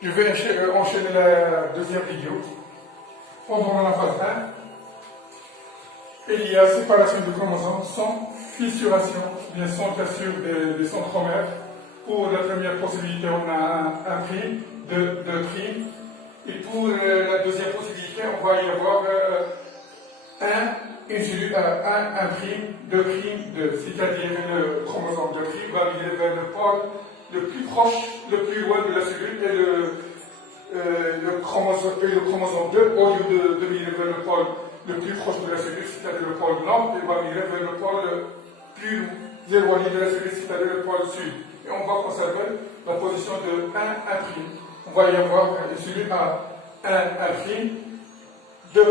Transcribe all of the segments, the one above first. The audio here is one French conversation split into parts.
Je vais enchaîner la deuxième vidéo. Pendant la phase 1, il y a séparation du chromosome sans fissuration, bien sans cassure des centromères. Pour la première possibilité, on a un prime, deux primes. Et pour la deuxième possibilité, on va y avoir une cellule à un prime, deux primes, c'est-à-dire le chromosome de prime va aller vers le pôle le plus proche, le plus loin de la cellule, et le chromosome 2, au lieu de migrer vers le pôle le plus proche de la cellule, c'est-à-dire le pôle nord, il va migrer vers le pôle plus éloigné de la cellule, c'est-à-dire le pôle sud. Et on va conserver la position de 1'. On va y avoir une cellule à 1', 2',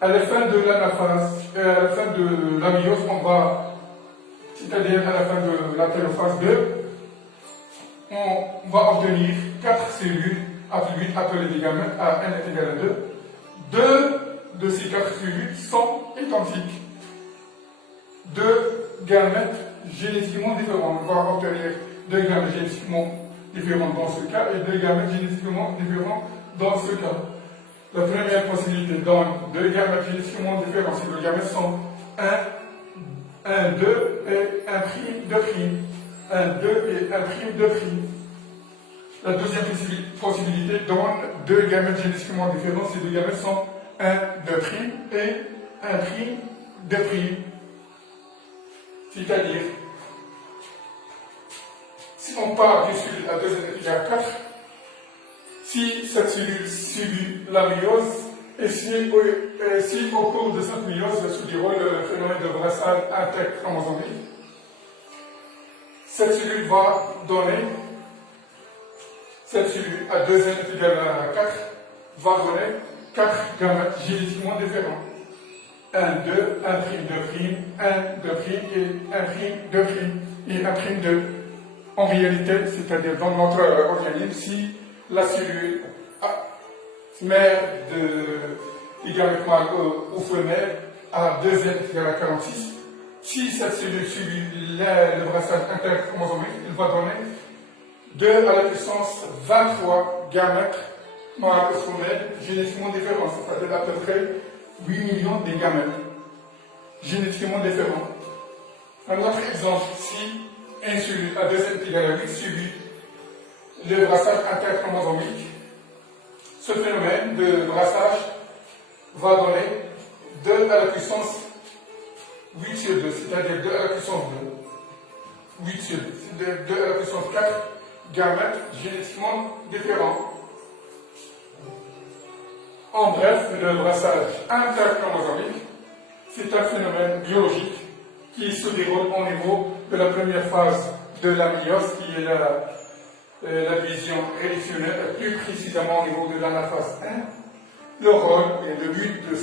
à la fin de l'anaphase, à la fin de la méiose, c'est-à-dire à la fin de la télophase 2, on va obtenir 4 cellules appelées des gamètes à n est égal à 2. Deux de ces 4 cellules sont identiques. Deux gamètes génétiquement différents. On va obtenir 2 gamètes génétiquement différents dans ce cas et 2 gamètes génétiquement différents dans ce cas. La première possibilité donne 2 gamètes génétiquement différents si les gamètes sont 1, 2 et 1', 2'. 1, 2 et 1', 2'. La deuxième possibilité donne 2 gamètes génétiquement différents si les gamètes sont 1, 2' et 1', 2'. C'est-à-dire, si on part d'une cellule à 2 égale à 4, si cette cellule subit la méiose, et si au cours de cette méiose se déroule le phénomène de brassage interchromosomique, cette cellule va donner, cette cellule à 2 est égale à 4, va donner 4 gamètes génétiquement différents. 1, 2, 1', 2', 1, 2' et 1', 2', et 1', 2. En réalité, c'est-à-dire dans notre organisme, si la cellule mère de gamètes mâles ou femelles à 2 est égale à 46, si cette cellule subit le brassage interchromosomique, il va donner 2 à la puissance 23 gamètes mâles ou femelles génétiquement différents, c'est-à-dire à peu près 8 millions de gamètes génétiquement différents. Un autre exemple, si une cellule à 2 est égale à 8 subit le brassage interchromosomique, ce phénomène de brassage va donner 2 à la puissance 8 sur 2, c'est-à-dire 2 à la puissance 2. 8 sur 2, c'est-à-dire 2 à la puissance 4 gamètes génétiquement différents. En bref, le brassage interchromosomique, c'est un phénomène biologique qui se déroule au niveau de la première phase de la méiose, qui est la division rédactionnelle, plus précisément au niveau de l'anaphase 1. Le rôle et le but de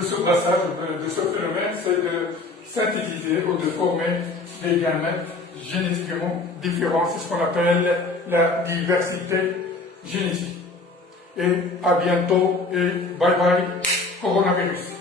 ce brassage, de ce phénomène, c'est de synthétiser ou de former des gamètes génétiquement différents. C'est ce qu'on appelle la diversité génétique. Et à bientôt et bye bye coronavirus.